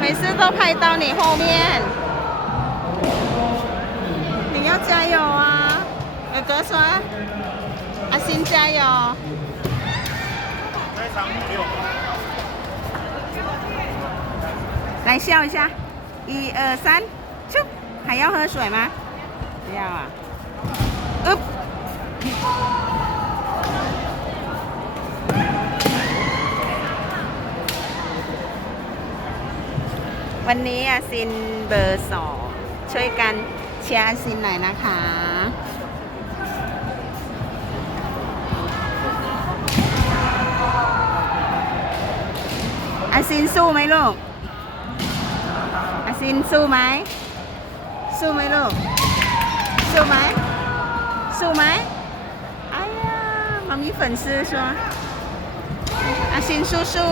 每次都拍到你后面，你要加油啊！哥哥说，阿信加油。来笑一下，一二三，咻！还要喝水吗？不要啊。 วันนี้อาซินเบอร์สองช่วยกันเชียร์อาซินหน่อยนะคะ อาซินสู้ไหมลูก อาซินสู้ไหม สู้ไหมลูก สู้ไหม สู้ไหม哎呀妈咪粉丝说阿信สู้สู้